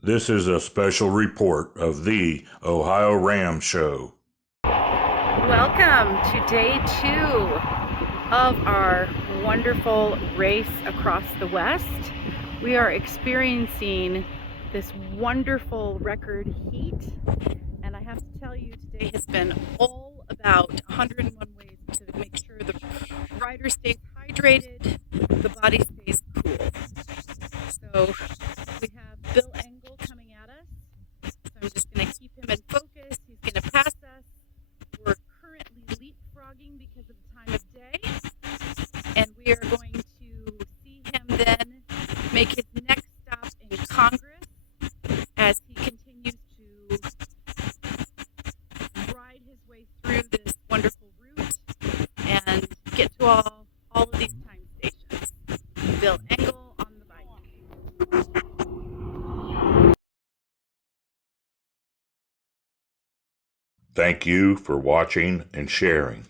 This is a special report of the OhioRAAM show. Welcome to day 2 of our wonderful race across the West. We are experiencing this wonderful record heat, and I have to tell you, today has been all about 101 ways to make sure the rider stays hydrated, the body stays cool. So we have Bill Engel coming at us, so I'm just going to keep him in focus. He's going to pass us. We're currently leapfrogging because of the time of day, and we are going to see him then make his next stop in Congress as he continues to ride his way through this wonderful route and get to all of these time stations. Bill Engel on the bike. Thank you for watching and sharing.